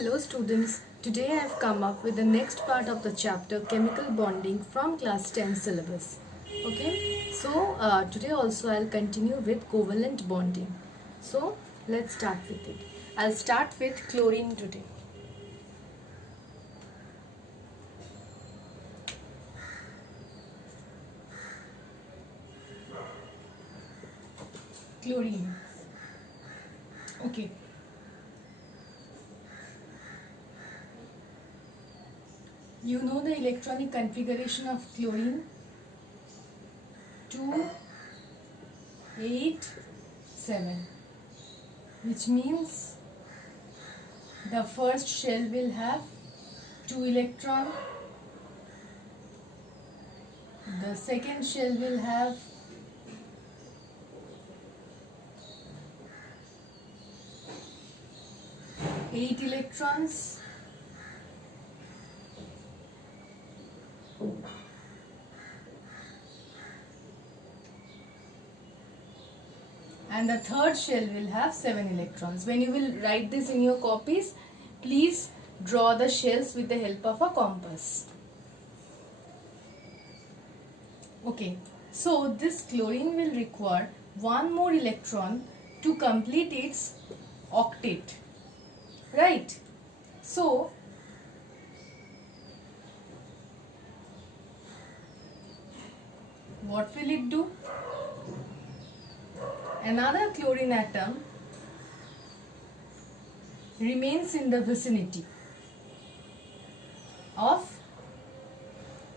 Hello students, today I have come up with the next part of the chapter chemical bonding from class 10 syllabus. Okay, so today also I'll continue with covalent bonding. So let's start with it. I'll start with chlorine today. Chlorine. Okay. You know the electronic configuration of chlorine? 2, 8, 7, which means the first shell will have 2 electrons, the second shell will have 8 electrons, and the third shell will have 7 electrons. When you will write this in your copies, please draw the shells with the help of a compass. Okay, so this chlorine will require one more electron to complete its octet, right? So what will it do? Another chlorine atom remains in the vicinity of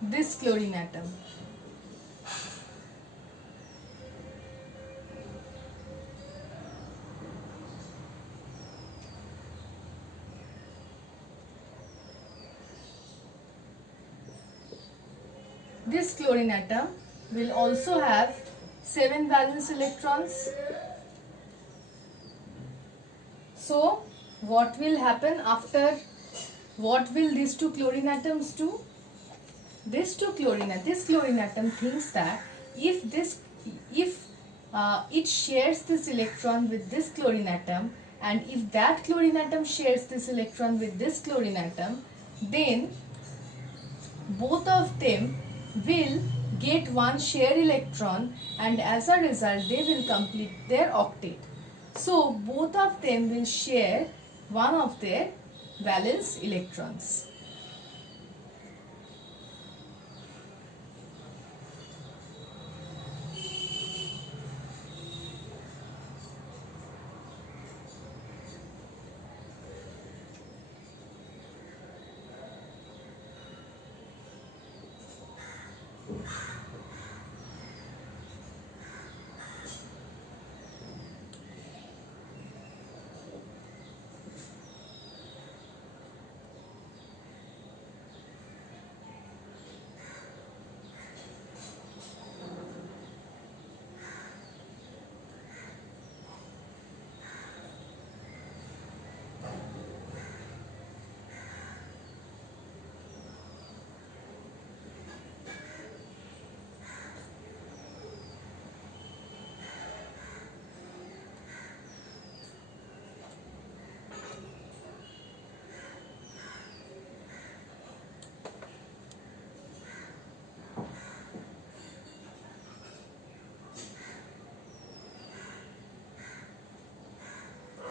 this chlorine atom. This chlorine atom will also have 7 valence electrons. So what will happen after? What will these two chlorine atoms do? This chlorine atom thinks that if it shares this electron with this chlorine atom, and if that chlorine atom shares this electron with this chlorine atom, then both of them will get one shared electron, and as a result they will complete their octet. So both of them will share one of their valence electrons.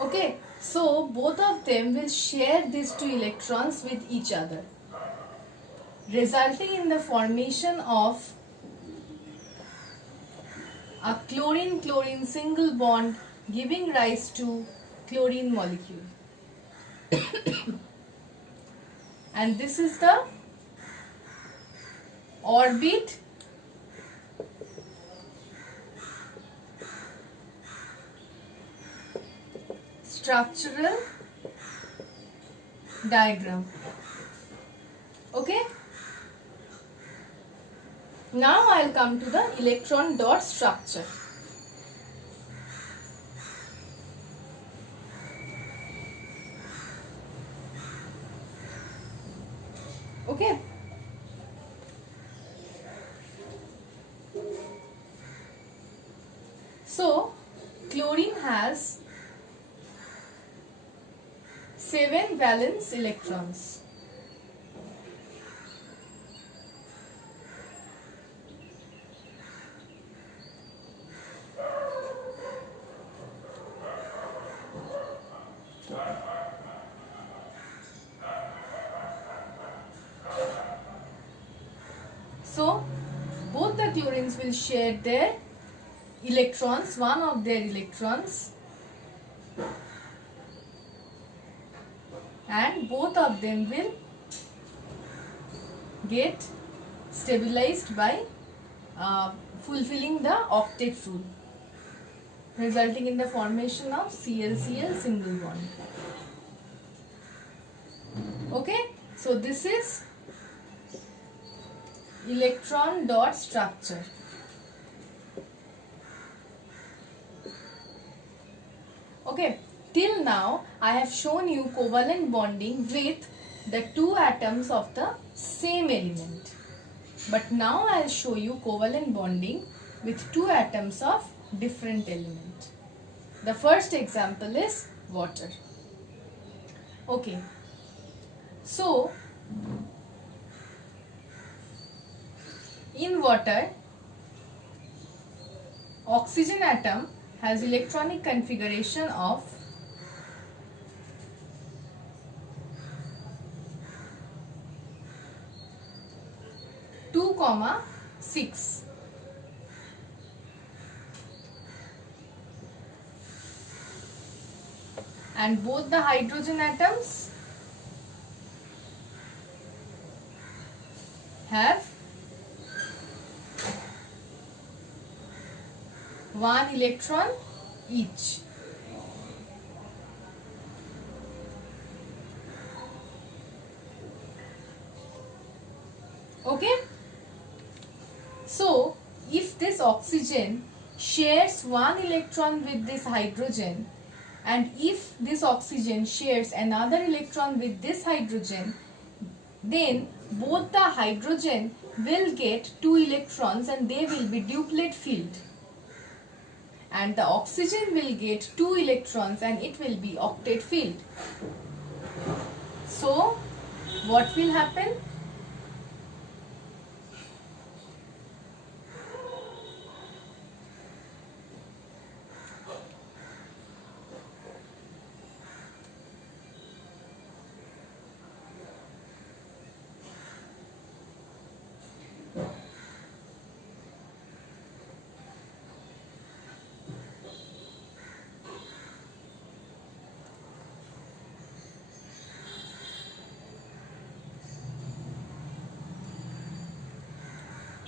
Okay, so both of them will share these two electrons with each other, resulting in the formation of a chlorine-chlorine single bond, giving rise to chlorine molecule. And this is the orbit structural diagram. Okay, now I'll come to the electron dot structure. Okay, so chlorine has 7 valence electrons. So both the chlorines will share their electrons, one of their electrons, and both of them will get stabilized by fulfilling the octet rule, resulting in the formation of Cl-Cl single bond. Okay, so this is electron dot structure. Okay, till now I have shown you covalent bonding with the two atoms of the same element. But now I will show you covalent bonding with two atoms of different element. The first example is water. Okay, so in water, oxygen atom has electronic configuration of 2,6. And both the hydrogen atoms have 1 electron each. Okay, so if this oxygen shares 1 electron with this hydrogen, and if this oxygen shares another electron with this hydrogen, then both the hydrogen will get 2 electrons and they will be duplet filled, and the oxygen will get 2 electrons and it will be octet filled. So what will happen?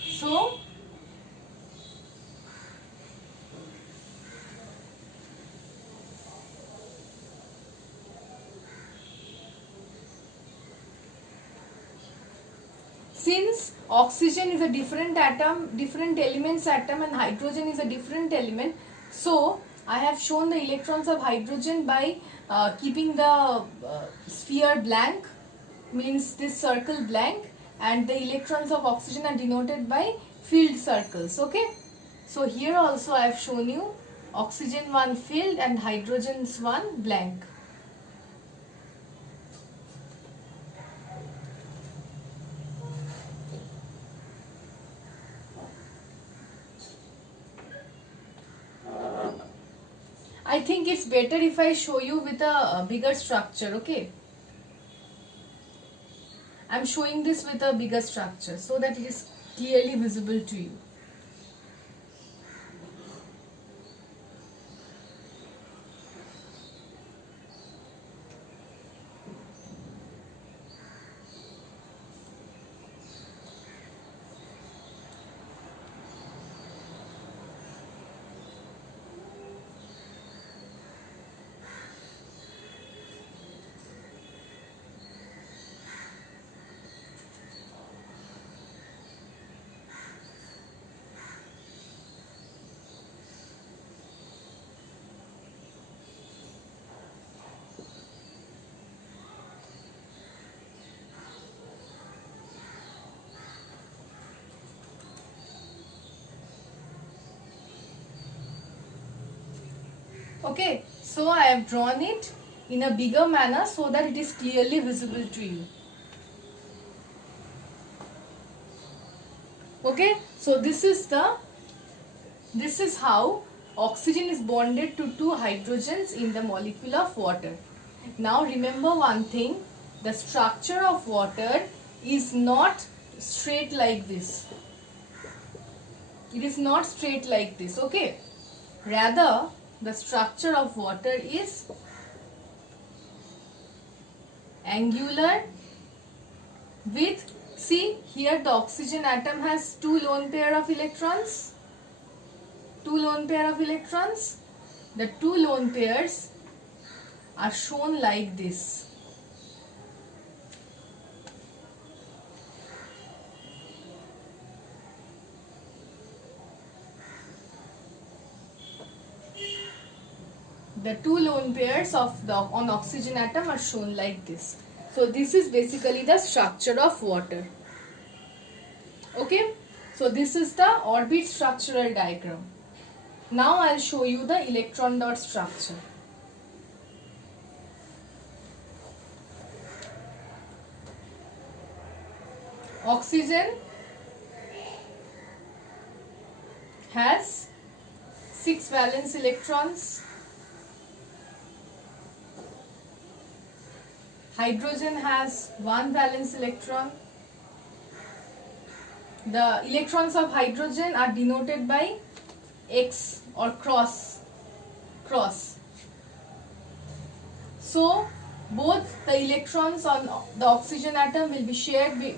So since oxygen is a different atom, different elements atom, and hydrogen is a different element, so I have shown the electrons of hydrogen by keeping the sphere blank, means this circle blank, and the electrons of oxygen are denoted by filled circles. Okay, so here also I have shown you oxygen one filled and hydrogen's one blank. I think it's better if I show you with a bigger structure. Okay, I'm showing this with a bigger structure so that it is clearly visible to you. Okay, so I have drawn it in a bigger manner so that it is clearly visible to you. Okay, so this is how oxygen is bonded to two hydrogens in the molecule of water. Now remember one thing, the structure of water is not straight like this. It is not straight like this, okay? Rather, the structure of water is angular with, see here the oxygen atom has two lone pair of electrons. Two lone pair of electrons. The two lone pairs are shown like this. The two lone pairs of the on oxygen atom are shown like this. So this is basically the structure of water. Okay, so this is the orbit structural diagram. Now I'll show you the electron dot structure. Oxygen has 6 valence electrons. Hydrogen has 1 valence electron. The electrons of hydrogen are denoted by X or cross. So both the electrons on the oxygen atom will be shared with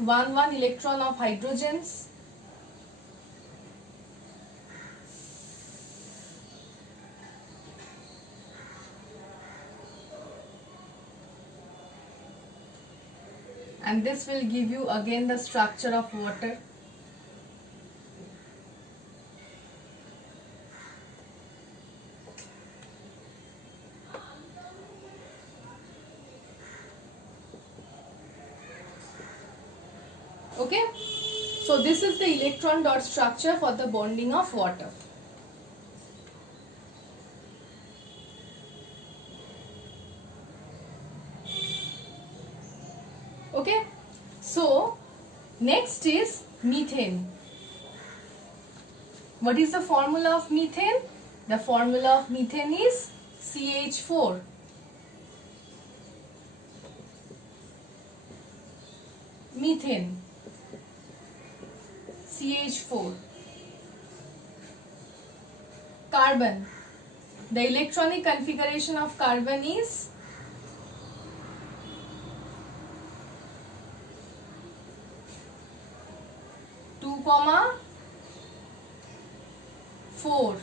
1 electron of hydrogens. And this will give you again the structure of water. Okay, so this is the electron dot structure for the bonding of water. Okay, so next is methane. What is the formula of methane? The formula of methane is CH4. Methane, CH4. Carbon. The electronic configuration of carbon is two, 4.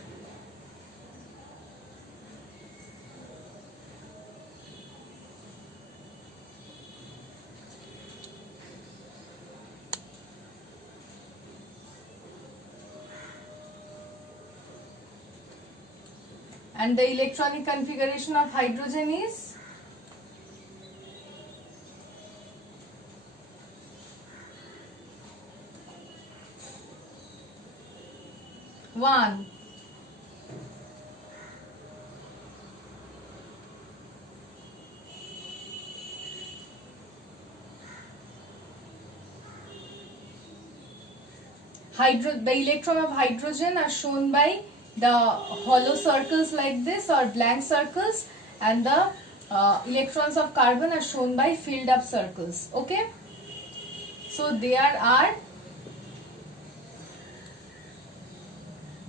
And the electronic configuration of hydrogen is 1. The electron of hydrogen are shown by the hollow circles like this or blank circles, and the electrons of carbon are shown by filled up circles. Okay, so there are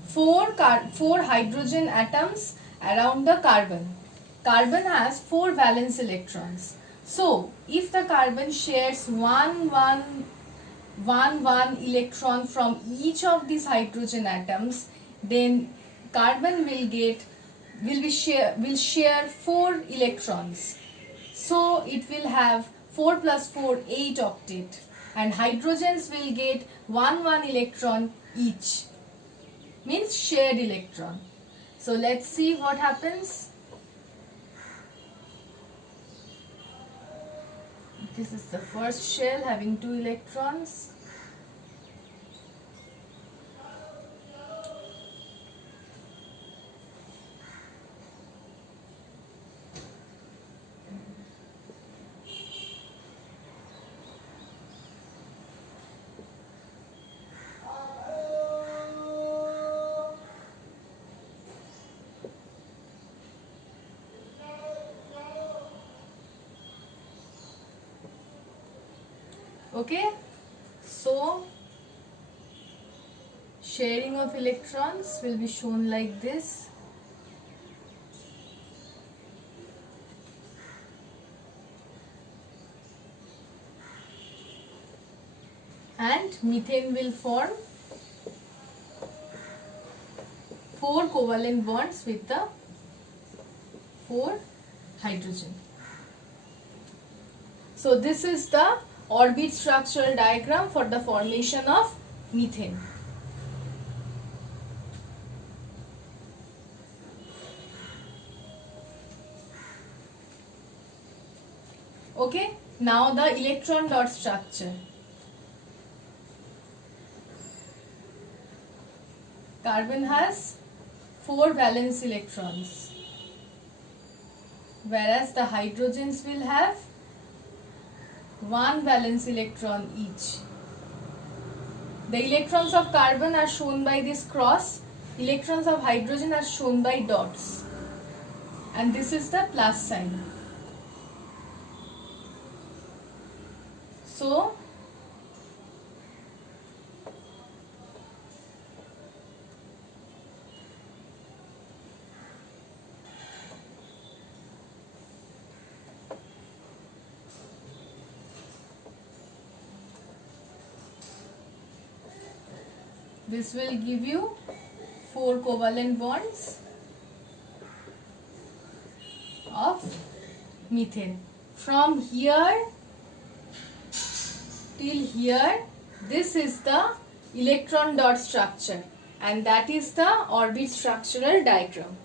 four hydrogen atoms around the carbon. Carbon has 4 valence electrons. So if the carbon shares one electron from each of these hydrogen atoms, then carbon will share 4 electrons. So it will have 4 plus 4, 8 octet, and hydrogens will get one electron each, means shared electron. So let's see what happens. This is the first shell having 2 electrons. Okay, so sharing of electrons will be shown like this. And methane will form 4 covalent bonds with the 4 hydrogen. So this is the orbit structural diagram for the formation of methane. Okay, now the electron dot structure. Carbon has 4 valence electrons, whereas the hydrogens will have 1 valence electron each. The electrons of carbon are shown by this cross, electrons of hydrogen are shown by dots, and this is the plus sign. So this will give you 4 covalent bonds of methane. From here till here, this is the electron dot structure, and that is the orbit structural diagram.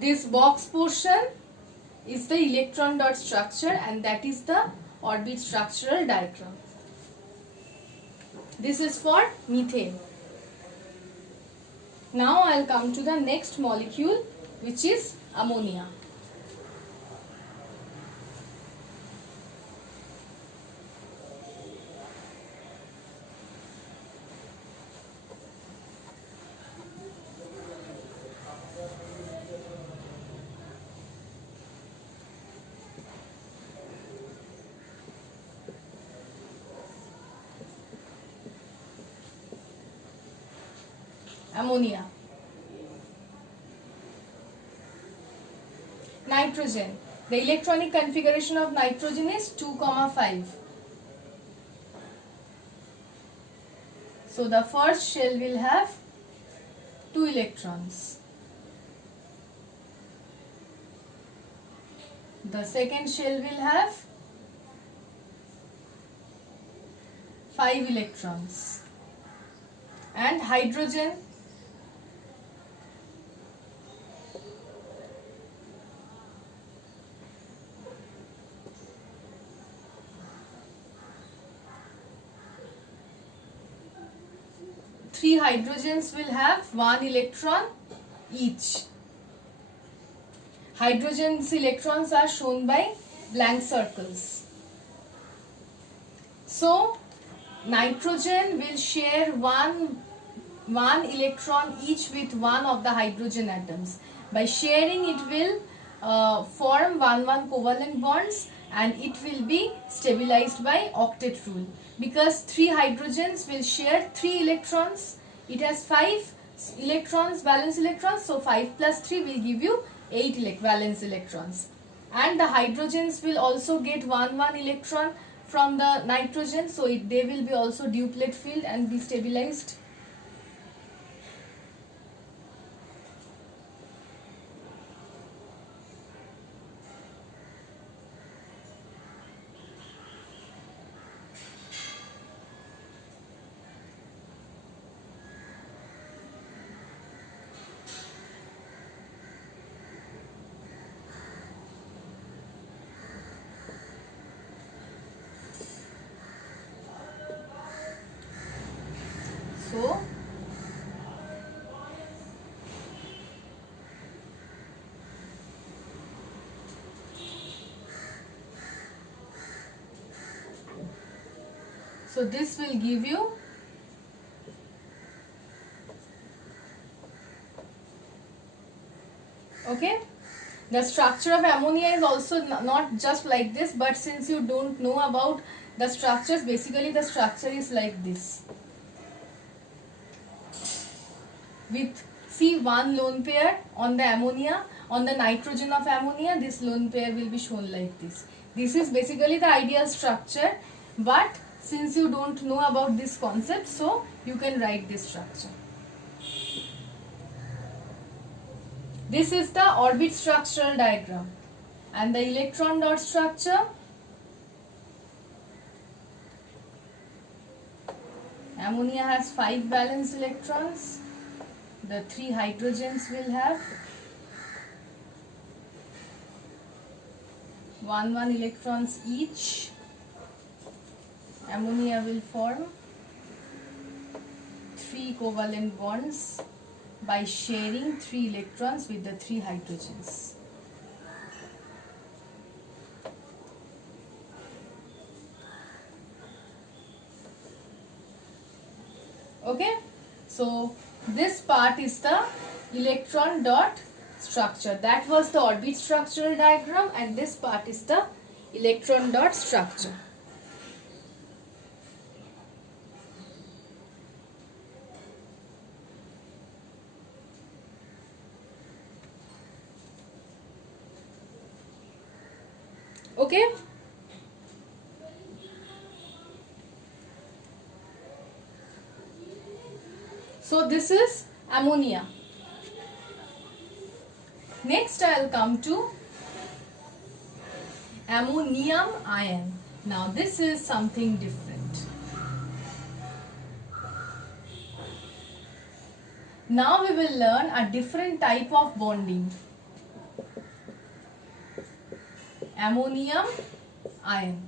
This box portion is the electron dot structure, and that is the orbit structural diagram. This is for methane. Now I'll come to the next molecule, which is ammonia. Ammonia. Nitrogen. The electronic configuration of nitrogen is 2,5. So the first shell will have 2 electrons. The second shell will have 5 electrons. And hydrogen, three hydrogens will have 1 electron each. Hydrogen's electrons are shown by blank circles. So nitrogen will share one electron each with one of the hydrogen atoms. By sharing, it will form 1 covalent bonds, and it will be stabilized by octet rule. Because 3 hydrogens will share 3 electrons, it has 5 electrons, valence electrons, so 5 plus 3 will give you 8 valence electrons. And the hydrogens will also get 1 electron from the nitrogen, so they will be also duplet filled and be stabilized. So this will give you okay. The structure of ammonia is also not just like this, but since you don't know about the structures, basically the structure is like this. With, see, one lone pair on the ammonia, on the nitrogen of ammonia, this lone pair will be shown like this. This is basically the ideal structure, but since you don't know about this concept, so you can write this structure. This is the orbit structural diagram, and the electron dot structure. Ammonia has 5 valence electrons. The 3 hydrogens will have 1 electrons each. Ammonia will form 3 covalent bonds by sharing 3 electrons with the 3 hydrogens. Okay, so this part is the electron dot structure. That was the orbit structural diagram, and this part is the electron dot structure. Okay, so this is ammonia. Next I'll come to ammonium ion. Now this is something different. Now we will learn a different type of bonding. Ammonium ion.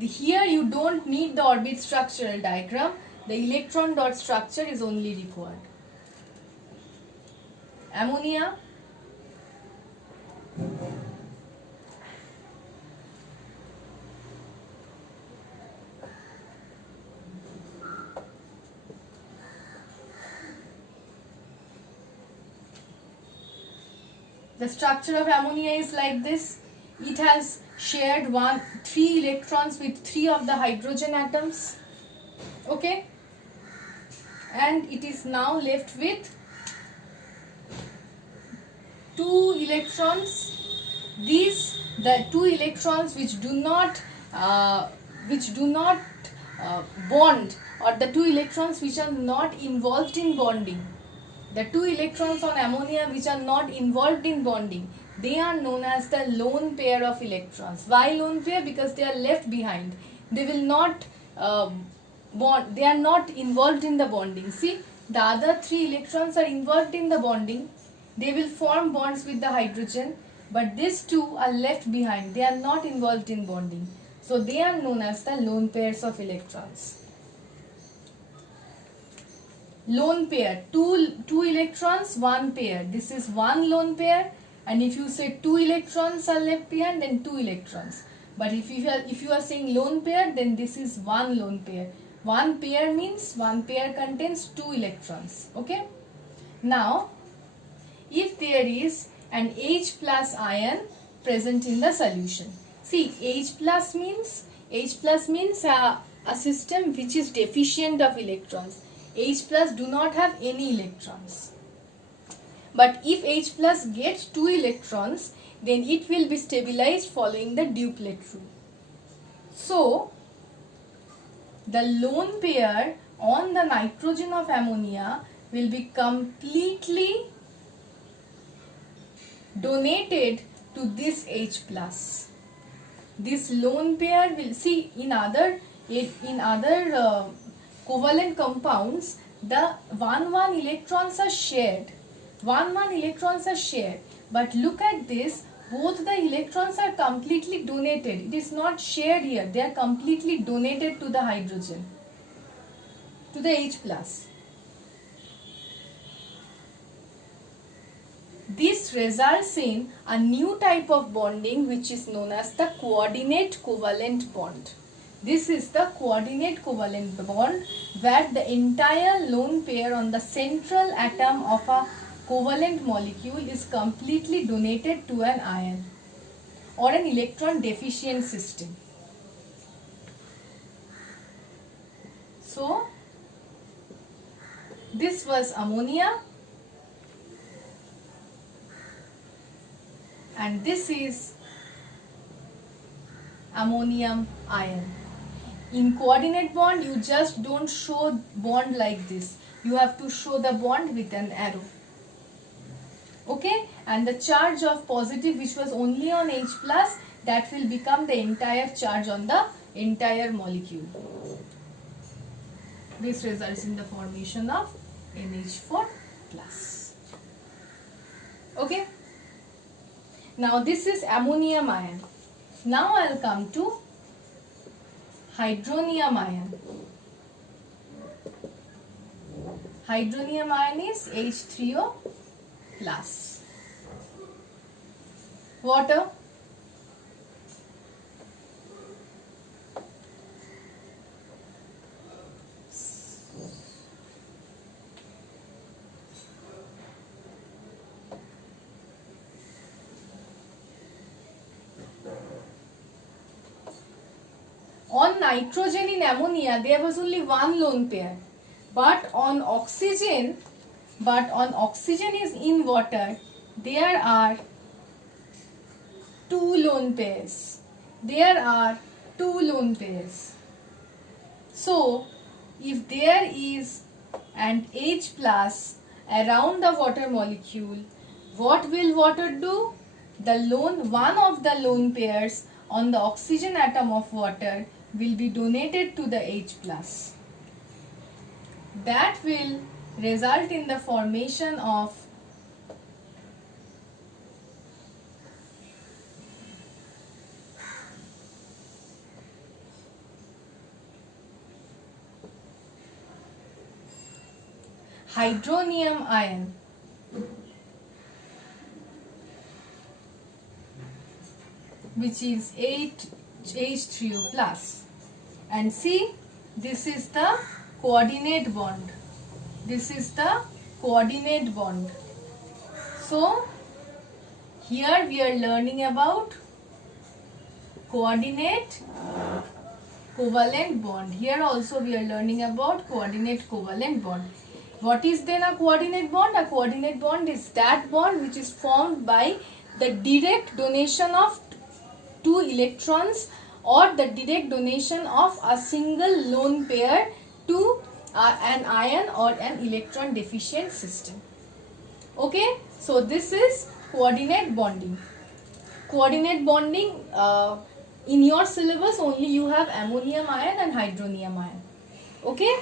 Here you don't need the orbit structural diagram. The electron dot structure is only required. Ammonia, the structure of ammonia is like this. It has shared 3 electrons with 3 of the hydrogen atoms. Okay, and it is now left with 2 electrons. These, the 2 electrons which do not bond, or the 2 electrons which are not involved in bonding. The 2 electrons on ammonia which are not involved in bonding, they are known as the lone pair of electrons. Why lone pair? Because they are left behind. They will not bond. They are not involved in the bonding. See, the other 3 electrons are involved in the bonding. They will form bonds with the hydrogen, but these 2 are left behind. They are not involved in bonding. So they are known as the lone pairs of electrons. Lone pair, 2 electrons, 1 pair. This is 1 lone pair, and if you say 2 electrons are left behind, then 2 electrons. But if you are saying lone pair, then this is 1 lone pair. 1 pair means 1 pair contains 2 electrons. Okay. Now, if there is an H plus ion present in the solution, see, H plus means a system which is deficient of electrons. H plus do not have any electrons. But if H plus gets 2 electrons, then it will be stabilized following the duplet rule. So, the lone pair on the nitrogen of ammonia will be completely donated to this H plus. This lone pair will, see, in other covalent compounds, the 1 electrons are shared. 1 electrons are shared. But look at this, both the electrons are completely donated. It is not shared here. They are completely donated to the hydrogen, to the H plus. This results in a new type of bonding which is known as the coordinate covalent bond. This is the coordinate covalent bond where the entire lone pair on the central atom of a covalent molecule is completely donated to an ion or an electron deficient system. So this was ammonia and this is ammonium ion. In coordinate bond, you just don't show bond like this. You have to show the bond with an arrow. Okay, and the charge of positive which was only on H plus, that will become the entire charge on the entire molecule. This results in the formation of NH4 plus. Okay, now this is ammonium ion. Now I will come to hydronium ion. Hydronium ion is H3O plus. Water. On nitrogen in ammonia, there was only one lone pair, but on oxygen is in water, there are two lone pairs. So if there is an H plus around the water molecule, what will water do? One of the lone pairs on the oxygen atom of water will be donated to the H plus. That will result in the formation of hydronium ion. Which is H3O plus. And see, this is the coordinate bond. So here we are learning about coordinate covalent bond. Here also we are learning about coordinate covalent bond. What is then a coordinate bond? A coordinate bond is that bond which is formed by the direct donation of two electrons or the direct donation of a single lone pair to an ion or an electron deficient system. Okay, so this is coordinate bonding. Coordinate bonding, in your syllabus only you have ammonium ion and hydronium ion. Okay,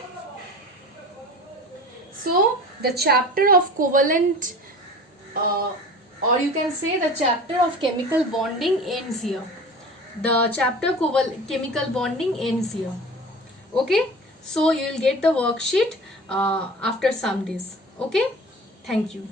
so the chapter of covalent or you can say the chapter of chemical bonding ends here. The chapter chemical bonding ends here. Okay, so you will get the worksheet after some days. Okay, thank you.